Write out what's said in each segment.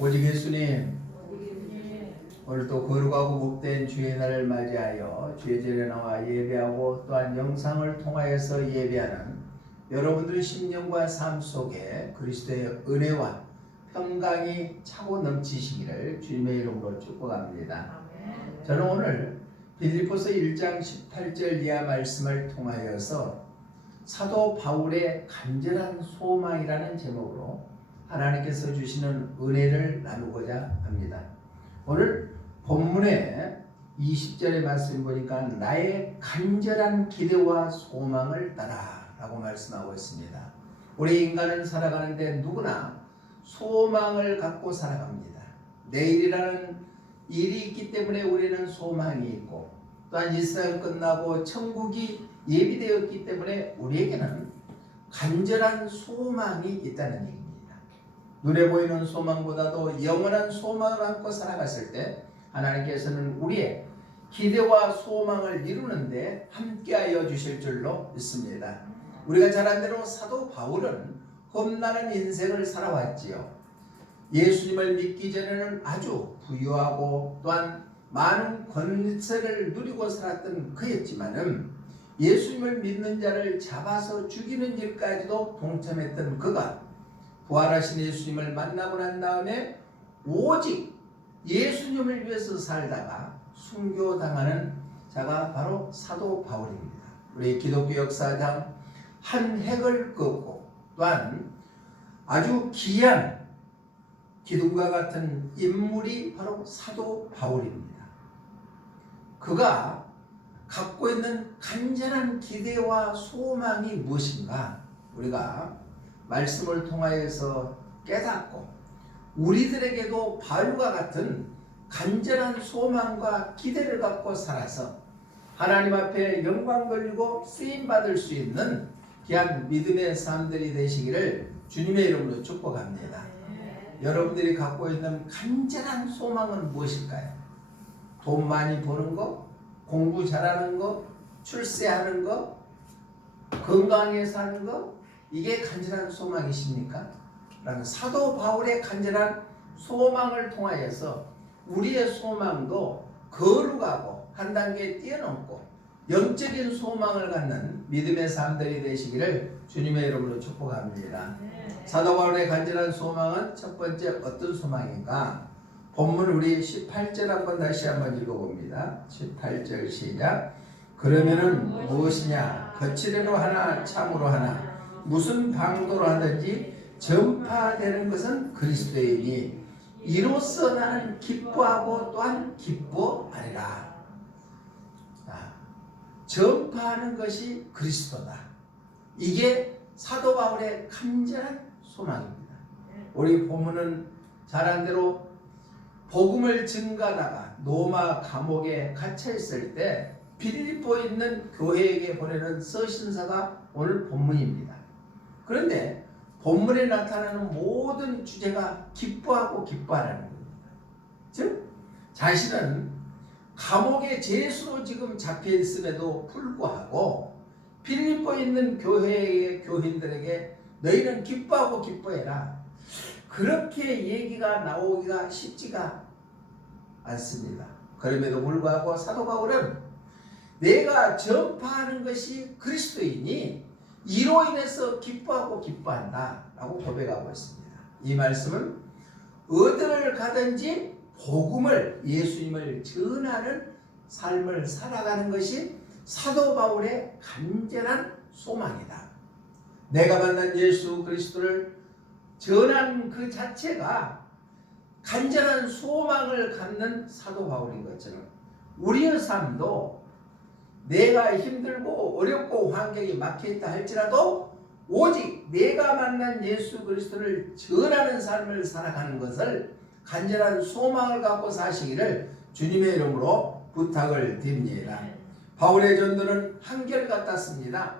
오직 예수님, 오늘도 거룩하고 복된 주의 날을 맞이하여 주의 절에 나와 예배하고 또한 영상을 통하여서 예배하는 여러분들의 심령과 삶 속에 그리스도의 은혜와 평강이 차고 넘치시기를 주님의 이름으로 축복합니다. 저는 오늘 빌립보서 1장 18절 이하 말씀을 통하여서 사도 바울의 간절한 소망이라는 제목으로 하나님께서 주시는 은혜를 나누고자 합니다. 오늘 본문의 20절의 말씀 보니까 나의 간절한 기대와 소망을 따라 라고 말씀하고 있습니다. 우리 인간은 살아가는데 누구나 소망을 갖고 살아갑니다. 내일이라는 일이 있기 때문에 우리는 소망이 있고, 또한 이 세상 끝나고 천국이 예비되었기 때문에 우리에게는 간절한 소망이 있다는 얘기입니다. 눈에 보이는 소망보다도 영원한 소망을 안고 살아갔을 때 하나님께서는 우리의 기대와 소망을 이루는데 함께하여 주실 줄로 믿습니다. 우리가 잘 안 대로 사도 바울은 험난한 인생을 살아왔지요. 예수님을 믿기 전에는 아주 부유하고 또한 많은 권세를 누리고 살았던 그였지만은 예수님을 믿는 자를 잡아서 죽이는 일까지도 동참했던 그가 부활하신 예수님을 만나고 난 다음에 오직 예수님을 위해서 살다가 순교당하는 자가 바로 사도 바울입니다. 우리 기독교 역사상 한 획을 긋고 또한 아주 귀한 기둥과 같은 인물이 바로 사도 바울입니다. 그가 갖고 있는 간절한 기대와 소망이 무엇인가 우리가 말씀을 통하여서 깨닫고 우리들에게도 바울과 같은 간절한 소망과 기대를 갖고 살아서 하나님 앞에 영광 돌리고 쓰임받을 수 있는 귀한 믿음의 사람들이 되시기를 주님의 이름으로 축복합니다. 여러분들이 갖고 있는 간절한 소망은 무엇일까요? 돈 많이 버는 거? 공부 잘하는 거? 출세하는 거? 건강하게 사는 거? 이게 간절한 소망이십니까? 라는 사도 바울의 간절한 소망을 통하여서 우리의 소망도 거룩하고 한 단계 뛰어넘고 영적인 소망을 갖는 믿음의 사람들이 되시기를 주님의 이름으로 축복합니다. 사도 바울의 간절한 소망은 첫 번째 어떤 소망인가? 본문 우리 18절 한번 다시 한번 읽어봅니다. 18절 시작. 그러면은 무엇이냐? 거칠애로 하나 참으로 하나 무슨 방도로 하든지 전파되는 것은 그리스도이니 이로써 나는 기뻐하고 또한 기뻐하리라. 전파하는 것이 그리스도다. 이게 사도 바울의 간절한 소망입니다. 우리 본문은 잘한 대로 복음을 증가하다가 로마 감옥에 갇혀 있을 때 빌립보에 있는 교회에게 보내는 서신서가 오늘 본문입니다. 그런데 본문에 나타나는 모든 주제가 기뻐하고 기뻐하라는 겁니다. 즉 자신은 감옥의 죄수로 지금 잡혀 있음에도 불구하고 빌립보에 있는 교회의 교인들에게 너희는 기뻐하고 기뻐해라. 그렇게 얘기가 나오기가 쉽지가 않습니다. 그럼에도 불구하고 사도 바울은 내가 전파하는 것이 그리스도이니 이로 인해서 기뻐하고 기뻐한다 라고 고백하고 있습니다. 이 말씀은 어디를 가든지 복음을 예수님을 전하는 삶을 살아가는 것이 사도 바울의 간절한 소망이다. 내가 만난 예수 그리스도를 전한 그 자체가 간절한 소망을 갖는 사도 바울인 것처럼 우리의 삶도 내가 힘들고 어렵고 환경이 막혀있다 할지라도 오직 내가 만난 예수 그리스도를 전하는 삶을 살아가는 것을 간절한 소망을 갖고 사시기를 주님의 이름으로 부탁을 드립니다. 바울의 전도는 한결같았습니다.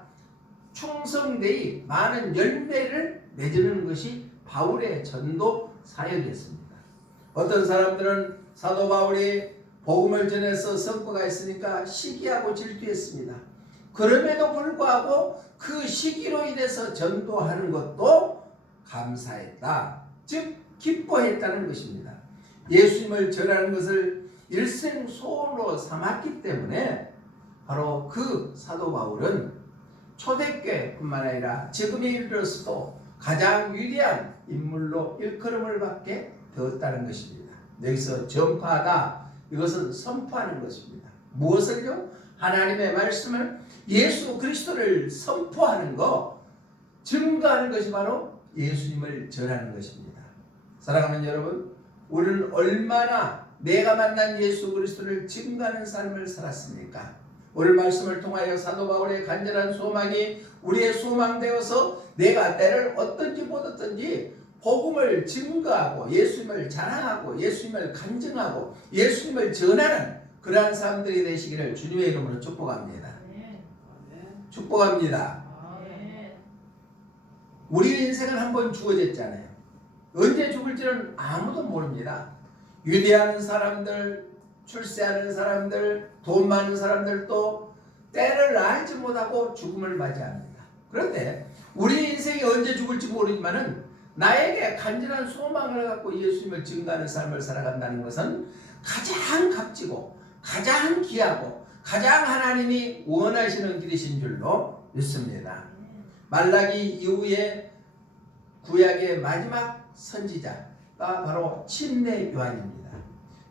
충성되이 많은 열매를 맺는 것이 바울의 전도 사역이었습니다. 어떤 사람들은 사도 바울이 복음을 전해서 성과가 있으니까 시기하고 질투했습니다. 그럼에도 불구하고 그 시기로 인해서 전도하는 것도 감사했다. 즉 기뻐했다는 것입니다. 예수님을 전하는 것을 일생 소원으로 삼았기 때문에 바로 그 사도 바울은 초대교회뿐만 아니라 지금에 이르러서도 가장 위대한 인물로 일컬음을 받게 되었다는 것입니다. 여기서 전파하다, 이것은 선포하는 것입니다. 무엇을요? 하나님의 말씀을, 예수 그리스도를 선포하는 것, 증거하는 것이 바로 예수님을 전하는 것입니다. 사랑하는 여러분, 우리는 얼마나 내가 만난 예수 그리스도를 증거하는 삶을 살았습니까? 오늘 말씀을 통하여 사도 바울의 간절한 소망이 우리의 소망되어서 내가 때를 얻든지 못 얻든지 복음을 증거하고 예수님을 자랑하고 예수님을 간증하고 예수님을 전하는 그러한 사람들이 되시기를 주님의 이름으로 축복합니다. 축복합니다. 우리 인생은 한 번 주어졌잖아요. 언제 죽을지는 아무도 모릅니다. 위대한 사람들, 출세하는 사람들, 돈 많은 사람들도 때를 알지 못하고 죽음을 맞이합니다. 그런데 우리 인생이 언제 죽을지 모르지만은 나에게 간절한 소망을 갖고 예수님을 증거하는 삶을 살아간다는 것은 가장 값지고 가장 귀하고 가장 하나님이 원하시는 길이신 줄로 믿습니다. 말라기 이후에 구약의 마지막 선지자가 바로 침례 요한입니다.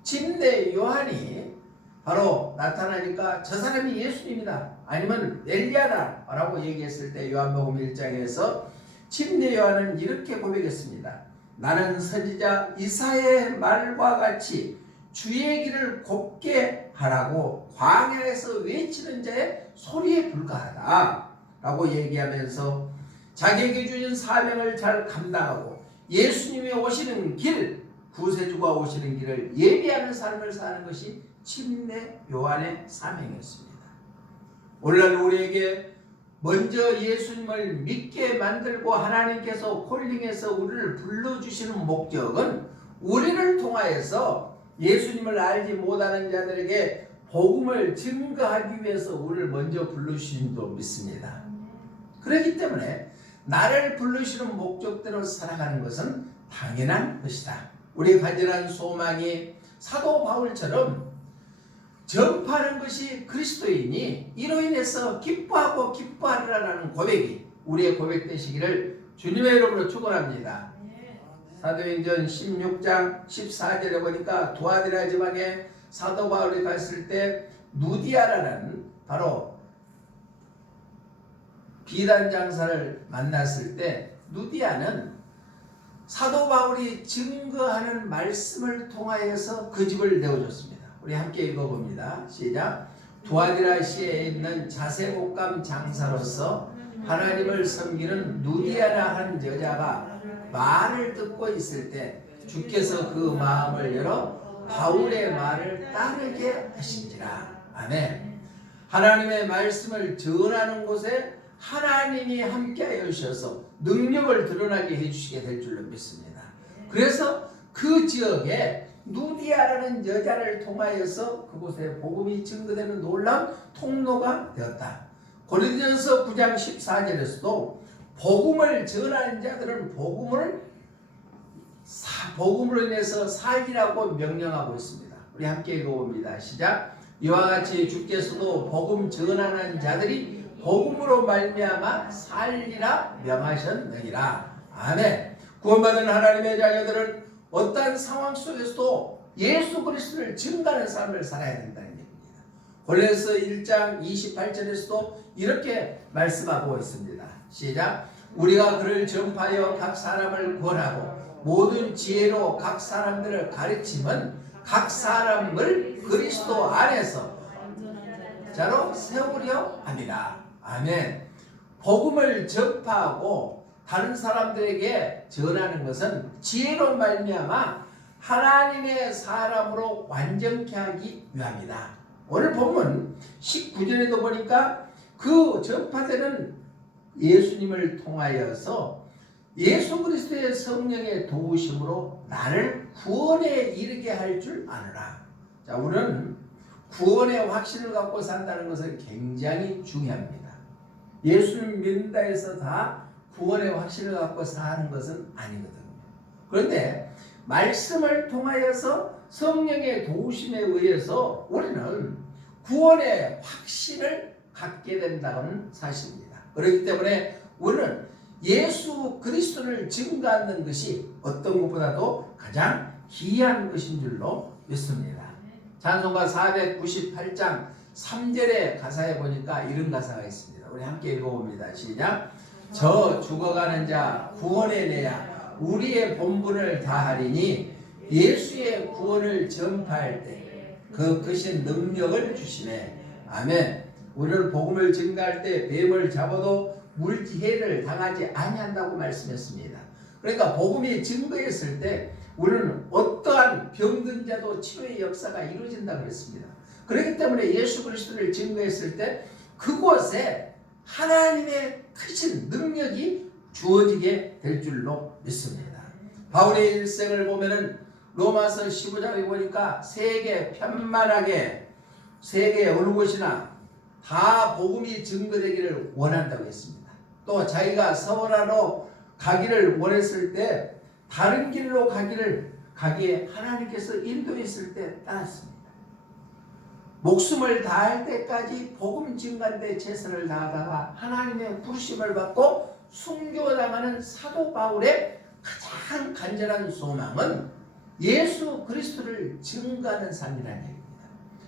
침례 요한이 바로 나타나니까 저 사람이 예수님이다 아니면 엘리야다 라고 얘기했을 때 요한복음 1장에서 침례 요한은 이렇게 고백했습니다. 나는 선지자 이사야의 말과 같이 주의 길을 곱게 하라고 광야에서 외치는 자의 소리에 불과하다 라고 얘기하면서 자기에게 주신 사명을 잘 감당하고 예수님이 오시는 길, 구세주가 오시는 길을 예비하는 삶을 사는 것이 침례 요한의 사명이었습니다. 오늘날 우리에게 먼저 예수님을 믿게 만들고 하나님께서 콜링해서 우리를 불러주시는 목적은 우리를 통하여서 예수님을 알지 못하는 자들에게 복음을 증거하기 위해서 우리를 먼저 불러주신 줄 믿습니다. 그렇기 때문에 나를 부르시는 목적대로 살아가는 것은 당연한 것이다. 우리의 간절한 소망이 사도 바울처럼 전파하는 것이 그리스도이니 이로 인해서 기뻐하고 기뻐하리라는 고백이 우리의 고백 되시기를 주님의 이름으로 축원합니다. 사도행전 16장 14절에 보니까 두아디라 지방에 사도 바울이 갔을 때 누디아라는 바로 비단 장사를 만났을 때 누디아는 사도 바울이 증거하는 말씀을 통하여서 그 집을 내어줬습니다. 우리 함께 읽어봅니다. 시작. 두아디라시에 있는 자색옷감 장사로서 하나님을 섬기는 누디아라 한 여자가 말을 듣고 있을 때 주께서 그 마음을 열어 바울의 말을 따르게 하신지라. 아멘. 하나님의 말씀을 전하는 곳에 하나님이 함께하여 주셔서 능력을 드러나게 해주시게 될 줄로 믿습니다. 그래서 그 지역에 누디아라는 여자를 통하여서 그곳에 복음이 증거되는 놀라운 통로가 되었다. 고린도전서 9장 14절에서도 복음을 전하는 자들은 복음으로 인해서 살리라고 명령하고 있습니다. 우리 함께 읽어봅니다. 시작. 이와 같이 주께서도 복음 전하는 자들이 복음으로 말미암아 살리라 명하셨느니라. 아멘. 구원받은 하나님의 자녀들은 어떠한 상황 속에서도 예수 그리스도를 증거하는 삶을 살아야 된다는 얘기입니다. 골로새 1장 28절에서도 이렇게 말씀하고 있습니다. 시작. 우리가 그를 전파하여 각 사람을 구원하고 모든 지혜로 각 사람들을 가르치면 각 사람을 그리스도 안에서 자로 세우려 합니다. 아멘. 복음을 전파하고 다른 사람들에게 전하는 것은 지혜로 말미암아 하나님의 사람으로 완전케 하기 위함이다. 오늘 본문 19절에도 보니까 그 전파되는 예수님을 통하여서 예수 그리스도의 성령의 도우심으로 나를 구원에 이르게 할 줄 아노라. 자, 우리는 구원의 확신을 갖고 산다는 것은 굉장히 중요합니다. 예수님 믿는다 해서 다 구원의 확신을 갖고 사는 것은 아니거든요. 그런데 말씀을 통하여서 성령의 도우심에 의해서 우리는 구원의 확신을 갖게 된다는 사실입니다. 그렇기 때문에 우리는 예수 그리스도를 증거하는 것이 어떤 것보다도 가장 귀한 것인 줄로 믿습니다. 찬송가 498장 3절의 가사에 보니까 이런 가사가 있습니다. 우리 함께 읽어봅니다. 시작. 저 죽어가는 자 구원에 내야 우리의 본분을 다하리니 예수의 구원을 전파할 때 그 크신 능력을 주시네. 아멘. 우리는 복음을 증거할 때 뱀을 잡아도 물지해를 당하지 아니한다고 말씀했습니다. 그러니까 복음이 증거했을 때 우리는 어떠한 병든 자도 치료의 역사가 이루어진다고 그랬습니다. 그렇기 때문에 예수 그리스도를 증거했을 때 그곳에 하나님의 크신 능력이 주어지게 될 줄로 믿습니다. 바울의 일생을 보면은 로마서 15장에 보니까 세계 편만하게 세계 어느 곳이나 다 복음이 증거되기를 원한다고 했습니다. 또 자기가 서원하러 가기를 원했을 때 다른 길로 가기에 하나님께서 인도했을 때 따랐습니다. 목숨을 다할 때까지 복음 증거하는데 최선을 다하다가 하나님의 부르심을 받고 순교당하는 사도 바울의 가장 간절한 소망은 예수 그리스도를 증거하는 삶이라는 얘기입니다.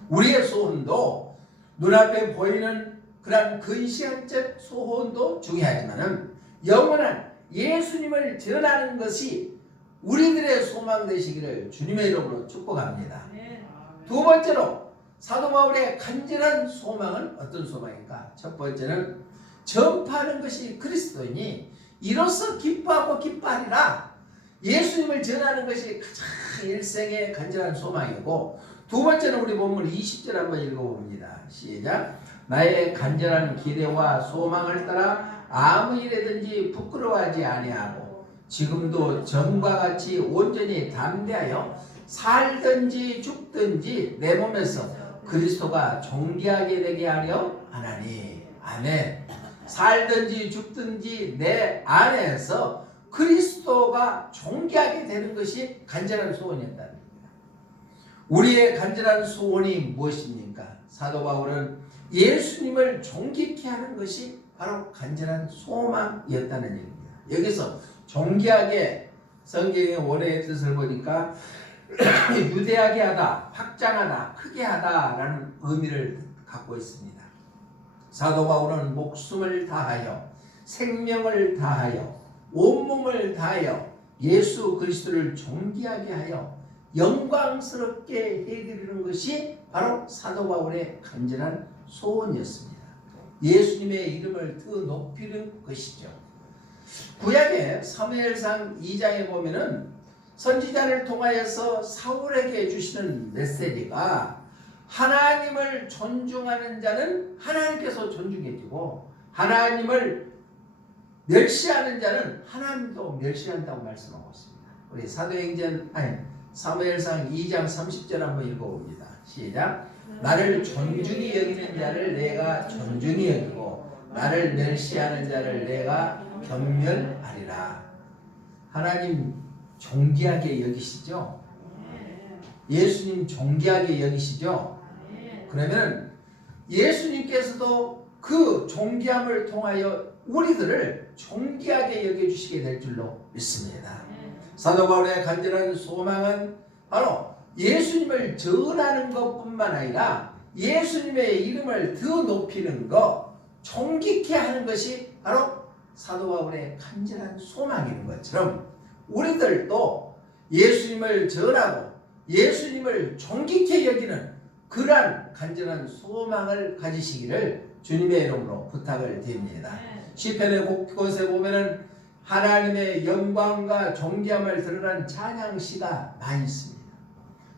우리의 소원도 눈앞에 보이는 그런 근시안적 소원도 중요하지만 영원한 예수님을 전하는 것이 우리들의 소망 되시기를 주님의 이름으로 축복합니다. 두 번째로 사도 바울의 간절한 소망은 어떤 소망일까? 첫 번째는 전파하는 것이 그리스도이니 이로써 기뻐하고 기뻐하리라. 예수님을 전하는 것이 가장 일생의 간절한 소망이고, 두 번째는 우리 본문 20절 한번 읽어봅니다. 시작. 나의 간절한 기대와 소망을 따라 아무 일에든지 부끄러워하지 아니하고 지금도 전과 같이 온전히 담대하여 살든지 죽든지 내 몸에서 그리스도가 존귀하게 되게 하려 하나니. 아멘. 살든지 죽든지 내 안에서 그리스도가 존귀하게 되는 것이 간절한 소원이었다는 겁니다. 우리의 간절한 소원이 무엇입니까? 사도 바울은 예수님을 존귀케 하는 것이 바로 간절한 소망이었다는 얘기입니다. 여기서 존귀하게 성경의 원어의 뜻을 보니까 유대하게 하다, 확장하다, 크게 하다라는 의미를 갖고 있습니다. 사도 바울은 목숨을 다하여 생명을 다하여 온몸을 다하여 예수 그리스도를 존귀하게 하여 영광스럽게 해드리는 것이 바로 사도 바울의 간절한 소원이었습니다. 예수님의 이름을 더 높이는 것이죠. 구약의 사무엘상 2장에 보면은 선지자를 통하여서 사울에게 주시는 메시지가 하나님을 존중하는 자는 하나님께서 존중해주고 한하님을 멸시하는 자는 하나님도 멸시한다고 말씀하고 있습니다. 우리 사무엘상 2장 30절 한번 읽어봅니다. 시작. 나를 존중히 여기는 자를 내가 존중히 여기고 나를 멸시하는 자를 내가 경멸하리라. 하나님 존귀하게 여기시죠? 예수님 존귀하게 여기시죠? 그러면 예수님께서도 그 존귀함을 통하여 우리들을 존귀하게 여겨주시게 될 줄로 믿습니다. 사도 바울의 간절한 소망은 바로 예수님을 전하는 것뿐만 아니라 예수님의 이름을 더 높이는 것, 존귀케 하는 것이 바로 사도 바울의 간절한 소망인 것처럼 우리들도 예수님을 전하고 예수님을 존귀케 여기는 그러한 간절한 소망을 가지시기를 주님의 이름으로 부탁을 드립니다. 시편의 곳곳에 보면은 하나님의 영광과 존귀함을 드러난 찬양시가 많이 있습니다.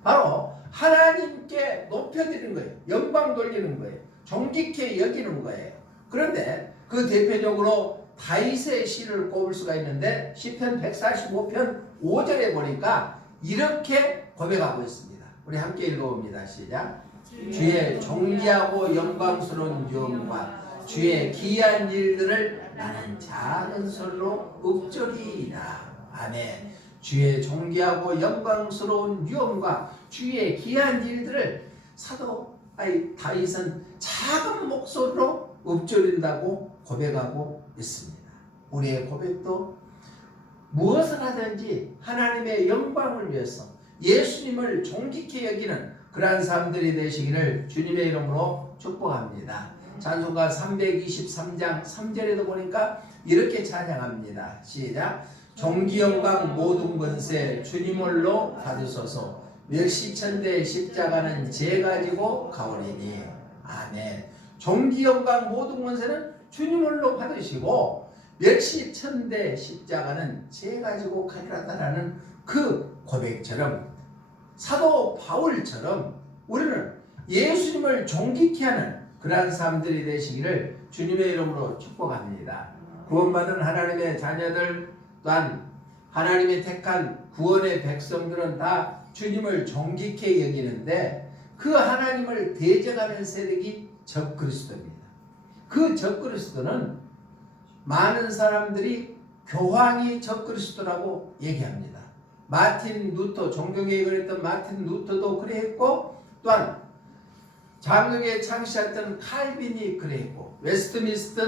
바로 하나님께 높여드리는 거예요. 영광 돌리는 거예요. 존귀케 여기는 거예요. 그런데 그 대표적으로 다윗의 시를 꼽을 수가 있는데 시편 145편 5절에 보니까 이렇게 고백하고 있습니다. 우리 함께 읽어봅니다. 시작. 주의 존귀하고 영광스러운 영과 주의 귀한 일들을 나는 작은 소리로 읊조리이다. 아멘. 주의 존귀하고 영광스러운 유언과 주의 귀한 일들을 사도 다윗은 작은 목소리로 읊조린다고 고백하고 있습니다. 우리의 고백도 무엇을 하든지 하나님의 영광을 위해서 예수님을 존귀케 여기는 그러한 사람들이 되시기를 주님의 이름으로 축복합니다. 찬송가 323장 3절에도 보니까 이렇게 찬양합니다. 시작. 존귀 영광 모든 권세 주님을로 받으소서. 멸시천대 십자가는 제 가지고 가오리니. 아멘. 존귀 영광 모든 권세는 주님을로 받으시고 멸시천대 십자가는 제 가지고 가리라다라는 그 고백처럼 사도 바울처럼 우리는 예수님을 존귀케 하는 그러한 사람들이 되시기를 주님의 이름으로 축복합니다. 구원받은 하나님의 자녀들 또한 하나님의 택한 구원의 백성들은 다 주님을 존귀케 여기는데 그 하나님을 대적하는 세력이 적그리스도입니다. 그 적그리스도는 많은 사람들이 교황이 적그리스도라고 얘기합니다. 마틴 루터, 종교개혁을 했던 마틴 루터도 그랬고 또한 장로교에 창시했던 칼빈이 그랬고 웨스트민스터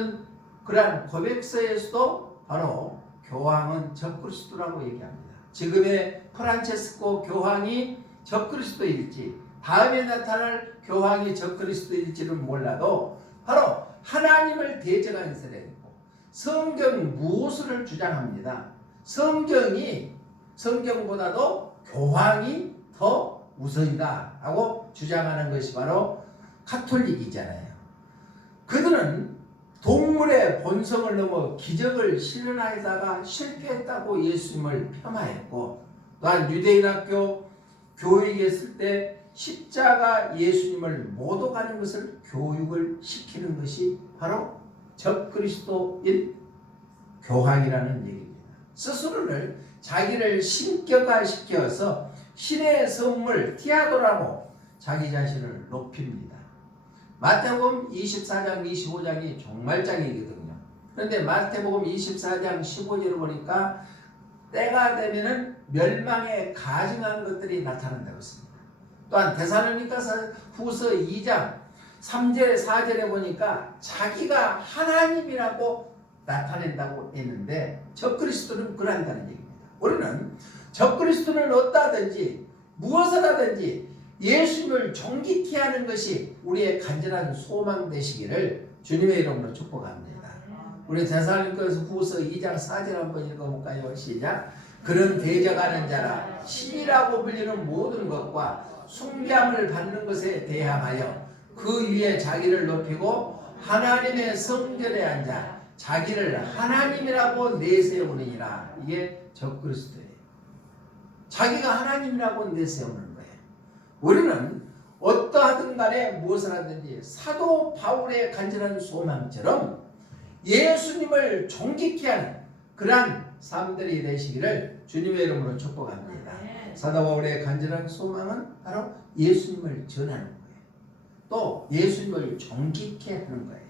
그러한 고백서에서도 바로 교황은 적그리스도라고 얘기합니다. 지금의 프란체스코 교황이 적그리스도일지 다음에 나타날 교황이 적그리스도일지는 몰라도 바로 하나님을 대적하는 세력이고 성경 무엇을 주장합니다. 성경보다도 교황이 더 우선이다 하고 주장하는 것이 바로 가톨릭이잖아요. 그들은 동물의 본성을 넘어 기적을 실현하다가 실패했다고 예수님을 폄하했고 또한 유대인학교 교육에 있을 때 십자가 예수님을 모독하는 것을 교육을 시키는 것이 바로 적그리스도인 교황이라는 얘기입니다. 스스로를 자기를 신격화시켜서 신의 선물 티아도라고 자기 자신을 높입니다. 마태복음 24장 25장이 종말장이거든요. 그런데 마태복음 24장 15절을 보니까 때가 되면은 멸망에 가증한 것들이 나타난다고 했습니다. 또한 데살로니가서 후서 2장 3절 4절에 보니까 자기가 하나님이라고 나타낸다고 했는데 적그리스도는 그런다는 얘기입니다. 우리는 적그리스도는 어떠하든지 무엇을 하든지 예수님을 존귀케 하는 것이 우리의 간절한 소망 되시기를 주님의 이름으로 축복합니다. 우리 데살로니가서 후서 2장 4절 한번 읽어볼까요? 시작. 그런 대적하는 자라 신이라고 불리는 모든 것과 숭배함을 받는 것에 대항하여 그 위에 자기를 높이고 하나님의 성전에 앉아 자기를 하나님이라고 내세우느니라. 이게 적그리스도예요. 자기가 하나님이라고 내세우는 거예요. 우리는 어떠하든 간에 무엇을 하든지 사도 바울의 간절한 소망처럼 예수님을 존귀케 하는 그러한 삶들이 되시기를 주님의 이름으로 축복합니다. 사도 바울의 간절한 소망은 바로 예수님을 전하는 거예요. 또 예수님을 존귀케 하는 거예요.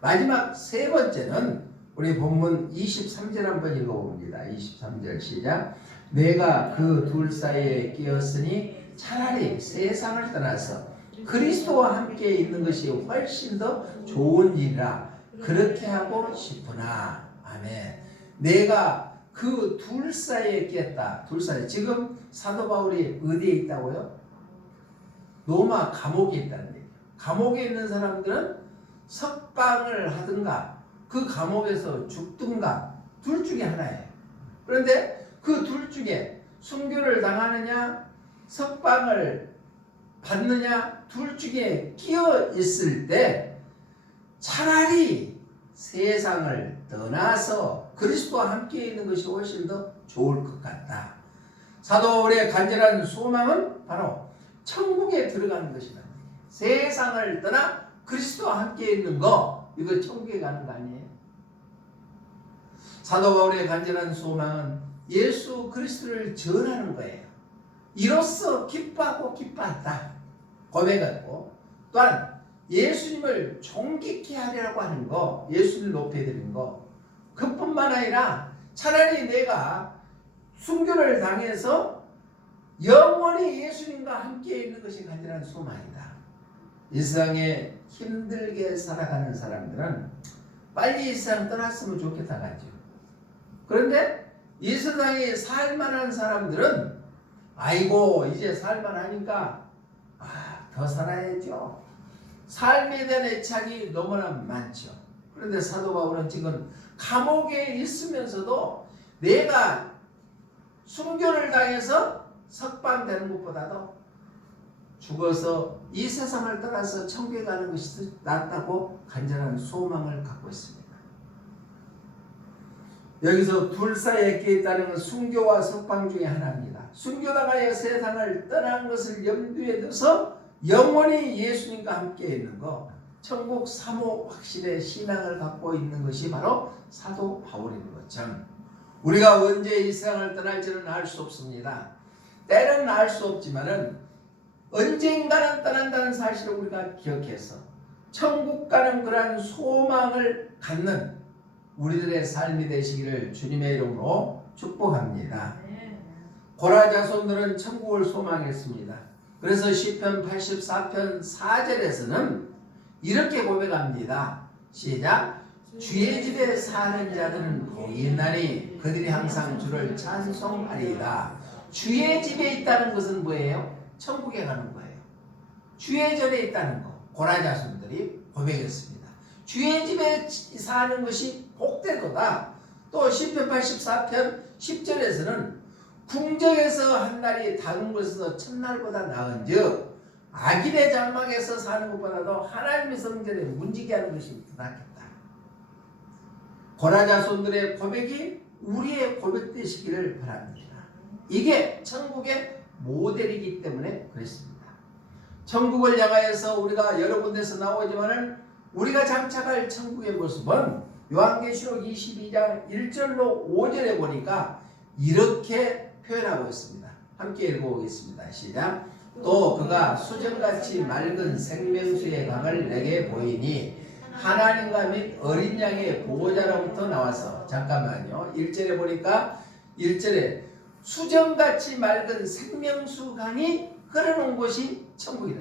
마지막 세 번째는 우리 본문 23절 한번 읽어봅니다. 23절 시작. 내가 그 둘 사이에 끼었으니 차라리 세상을 떠나서 그리스도와 함께 있는 것이 훨씬 더 좋은 일이라 그렇게 하고 싶으나. 아멘. 내가 그 둘 사이에 끼었다. 둘 사이. 지금 사도 바울이 어디에 있다고요? 로마 감옥에 있다는 얘기예요. 감옥에 있는 사람들은 석방을 하든가 그 감옥에서 죽든가 둘 중에 하나예요. 그런데 그 둘 중에 순교를 당하느냐 석방을 받느냐 둘 중에 끼어 있을 때 차라리 세상을 떠나서 그리스도와 함께 있는 것이 훨씬 더 좋을 것 같다. 사도 바울의 간절한 소망은 바로 천국에 들어가는 것이다. 세상을 떠나 그리스도와 함께 있는 거, 이거 천국에 가는 거 아니에요? 사도 바울의 간절한 소망은 예수 그리스도를 전하는 거예요. 이로써 기뻐하고 기뻐한다 고백하고, 또한 예수님을 존귀케 하려고 하는 거, 예수를 높여드리는 거, 그뿐만 아니라 차라리 내가 순교를 당해서 영원히 예수님과 함께 있는 것이 간절한 소망이다. 이 세상에 힘들게 살아가는 사람들은 빨리 이 세상 떠났으면 좋겠다 하죠. 그런데 이 세상에 살만한 사람들은 아이고 이제 살만하니까 더 살아야죠. 삶에 대한 애착이 너무나 많죠. 그런데 사도 바울은 지금 감옥에 있으면서도 내가 순교를 당해서 석방되는 것보다도 죽어서 이 세상을 떠나서 천국에 가는 것이 낫다고 간절한 소망을 갖고 있습니다. 여기서 둘 사이에 끼어 있다는 건 순교와 석방 중에 하나입니다. 순교당하여 세상을 떠난 것을 염두에 둬서 영원히 예수님과 함께 있는 것, 천국 사모 확신의 신앙을 갖고 있는 것이 바로 사도 바울인 것처럼 우리가 언제 이 세상을 떠날지는 알 수 없습니다. 때는 알 수 없지만은 언젠가는 떠난다는 사실을 우리가 기억해서 천국 가는 그러한 소망을 갖는 우리들의 삶이 되시기를 주님의 이름으로 축복합니다. 고라 자손들은 천국을 소망했습니다. 그래서 시편 84편 4절에서는 이렇게 고백합니다. 시작. 주의 집에 사는 자들은 복이 있나니 그들이 항상 주를 찬송하리이다. 주의 집에 있다는 것은 뭐예요? 천국에 가는 거예요. 주의 전에 있다는 거. 고라 자손들이 고백했습니다. 주의 집에 사는 것이 복되도다. 또 시편 84편 10절에서는 궁정에서 한 날이 다른 곳에서 첫날보다 나은즉 악인의 장막에서 사는 것보다도 하나님의 성전에 문지게 하는 것이 더 낫겠다. 고라 자손들의 고백이 우리의 고백 되시기를 바랍니다. 이게 천국의 모델이기 때문에 그렇습니다. 천국을 향하여서 우리가 여러 군데서 나오지만은 우리가 장착할 천국의 모습은 요한계시록 22장 1절로 5절에 보니까 이렇게 표현하고 있습니다. 함께 읽어보겠습니다. 시작. 또 그가 수정같이 맑은 생명수의 강을 내게 보이니 하나님과 및 어린 양의 보호자로부터 나와서 잠깐만요. 1절에 보니까 1절에 수정같이 맑은 생명수 강이 흐르는 곳이 천국이다.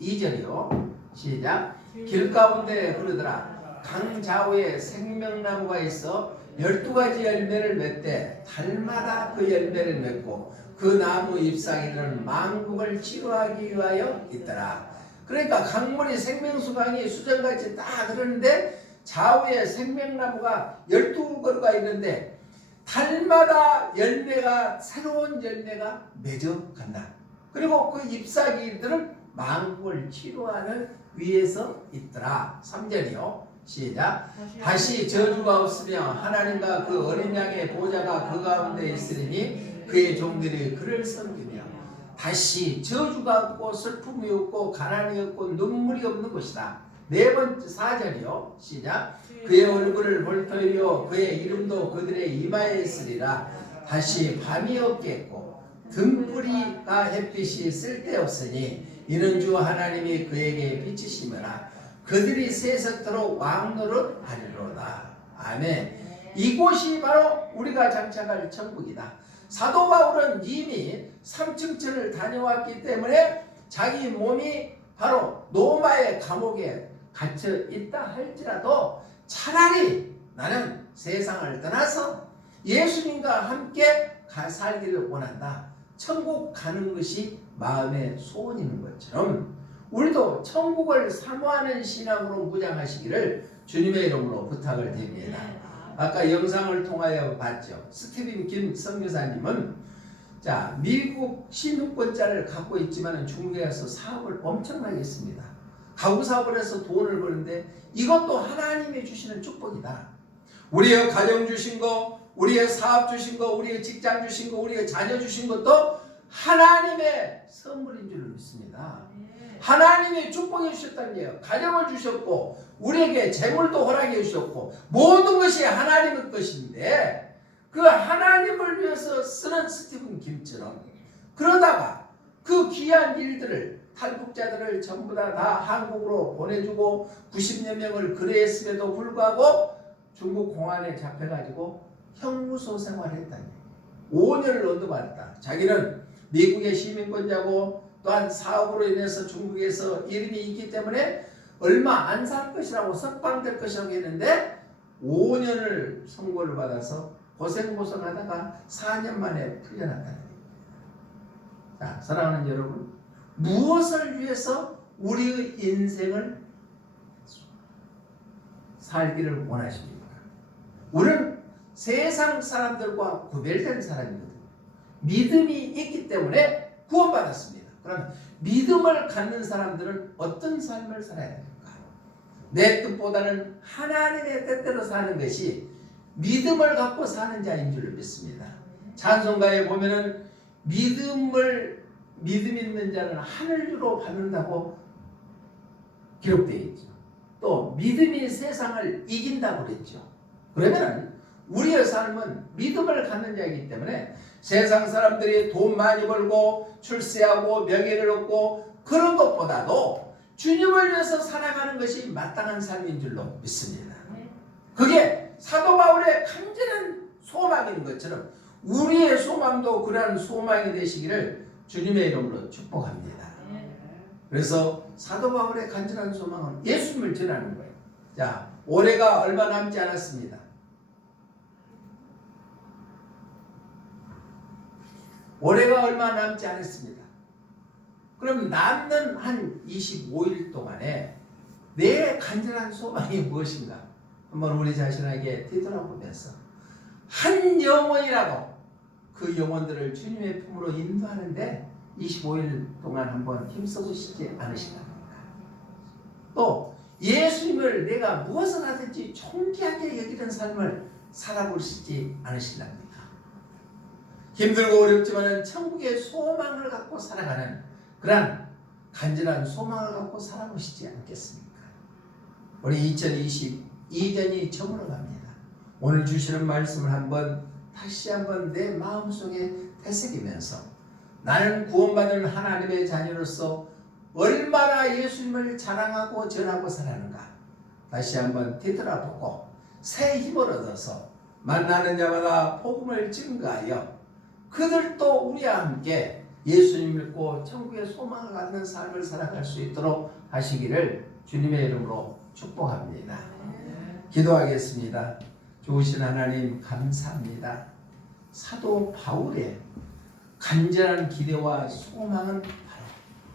2절이요. 시작. 길 가운데 흐르더라. 강 좌우에 생명나무가 있어 12가지 열매를 맺되 달마다 그 열매를 맺고 그 나무 잎사귀들은 만국을 치료하기 위하여 있더라. 그러니까 강물이 생명수강이 수정같이 딱 흐르는데 좌우에 생명나무가 12그루가 있는데 달마다 열매가 새로운 열매가 맺어간다. 그리고 그 잎사귀들은 만국을 치료하는 위에서 있더라. 3절이요. 시작. 다시 저주가 없으며 하나님과 그 어린 양의 보좌가 그 가운데 있으리니 그의 종들이 그를 섬기며 다시 저주가 없고 슬픔이 없고 가난이 없고 눈물이 없는 것이다. 네 번째 4절이요. 시작. 그의 얼굴을 볼 터이요 그의 이름도 그들의 이마에 있으리라. 다시 밤이 없겠고 등불이가 햇빛이 쓸데없으니 이는 주 하나님이 그에게 비치심이라. 그들이 세세토록 왕노릇 하리로다. 아멘. 이곳이 바로 우리가 장착할 천국이다. 사도 바울은 이미 3층천을 다녀왔기 때문에 자기 몸이 바로 로마의 감옥에 갇혀 있다 할지라도 차라리 나는 세상을 떠나서 예수님과 함께 살기를 원한다. 천국 가는 것이 마음의 소원인 것처럼 우리도 천국을 사모하는 신앙으로 무장하시기를 주님의 이름으로 부탁을 드립니다. 아까 영상을 통하여 봤죠. 스티븐 김 선교사님은 미국 시민권자를 갖고 있지만 중국에 가서 사업을 엄청나게 했습니다. 가구 사업을 해서 돈을 버는데 이것도 하나님이 주시는 축복이다. 우리의 가정 주신 거, 우리의 사업 주신 거, 우리의 직장 주신 거, 우리의 자녀 주신 것도 하나님의 선물인 줄 믿습니다. 하나님이 축복해 주셨다는 거예요. 가정을 주셨고 우리에게 재물도 허락해 주셨고 모든 것이 하나님의 것인데 그 하나님을 위해서 쓰는 스티븐 김처럼 그러다가 그 귀한 일들을 탈북자들을 전부 다 한국으로 보내주고 90여 명을 거래했음에도 불구하고 중국 공안에 잡혀가지고 형무소 생활을 했다는 거예요. 5년을 얻어봤다. 자기는 미국의 시민권자고 또한 사업으로 인해서 중국에서 이름이 있기 때문에 얼마 안 살 것이라고 석방될 것이라고 했는데 5년을 선고를 받아서 고생하다가 4년 만에 풀려났다는 얘기입니다. 자, 사랑하는 여러분, 무엇을 위해서 우리의 인생을 살기를 원하십니까? 우리는 세상 사람들과 구별된 사람이거든요. 믿음이 있기 때문에 구원받았습니다. 그러면 믿음을 갖는 사람들은 어떤 삶을 살아야 됩니까? 내 뜻보다는 하나님의 뜻대로 사는 것이 믿음을 갖고 사는 자인 줄 믿습니다. 찬송가에 보면은 믿음 있는 자는 하늘로 받는다고 기록되어 있죠. 또 믿음이 세상을 이긴다고 그랬죠. 그러면 우리의 삶은 믿음을 갖는 자이기 때문에 세상 사람들이 돈 많이 벌고 출세하고 명예를 얻고 그런 것보다도 주님을 위해서 살아가는 것이 마땅한 삶인 줄로 믿습니다. 그게 사도 바울의 간절한 소망인 것처럼 우리의 소망도 그러한 소망이 되시기를 주님의 이름으로 축복합니다. 그래서 사도 바울의 간절한 소망은 예수님을 전하는 거예요. 자, 올해가 얼마 남지 않았습니다. 올해가 얼마 남지 않았습니다. 그럼 남는 한 25일 동안에 내 간절한 소망이 무엇인가? 한번 우리 자신에게 뒤돌아보면서 한 영혼이라도 그 영혼들을 주님의 품으로 인도하는데 25일 동안 한번 힘써보시지 않으시랍니까? 또 예수님을 내가 무엇을 하든지 존귀하게 여기는 삶을 살아보시지 않으실랍니까? 힘들고 어렵지만 천국의 소망을 갖고 살아가는 그런 간절한 소망을 갖고 살아보시지 않겠습니까? 우리 2022년이 저물어 갑니다. 오늘 주시는 말씀을 다시 한번 내 마음속에 되새기면서 나는 구원받은 하나님의 자녀로서 얼마나 예수님을 자랑하고 전하고 살아가는가 다시 한번 되돌아보고 새 힘을 얻어서 만나는 자마다 복음을 증거하여 그들도 우리와 함께 예수님 믿고 천국의 소망을 갖는 삶을 살아갈 수 있도록 하시기를 주님의 이름으로 축복합니다. 기도하겠습니다. 좋으신 하나님 감사합니다. 사도 바울의 간절한 기대와 소망은 바로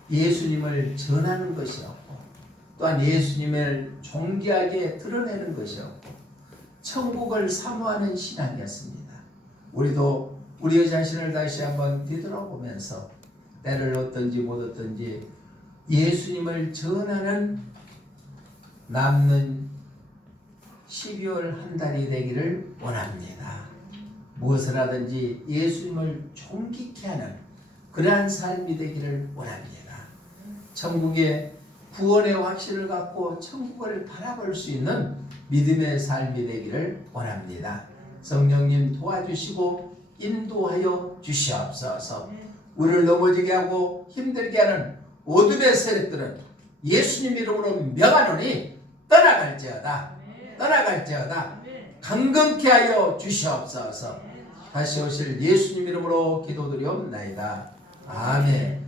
예수님을 전하는 것이었고 또한 예수님을 존귀하게 드러내는 것이었고 천국을 사모하는 신앙이었습니다. 우리도 우리의 자신을 다시 한번 뒤돌아보면서 때를 얻든지 못 얻든지 예수님을 전하는 남는 12월 한 달이 되기를 원합니다. 무엇을 하든지 예수님을 존귀케 하는 그러한 삶이 되기를 원합니다. 천국의 구원의 확신을 갖고 천국을 바라볼 수 있는 믿음의 삶이 되기를 원합니다. 성령님 도와주시고 인도하여 주시옵소서. 우리를 넘어지게 하고 힘들게 하는 어둠의 세력들은 예수님 이름으로 명하노니 떠나갈지어다. 강건케 하여 주시옵소서. 다시 오실 예수님 이름으로 기도드리옵나이다. 아멘.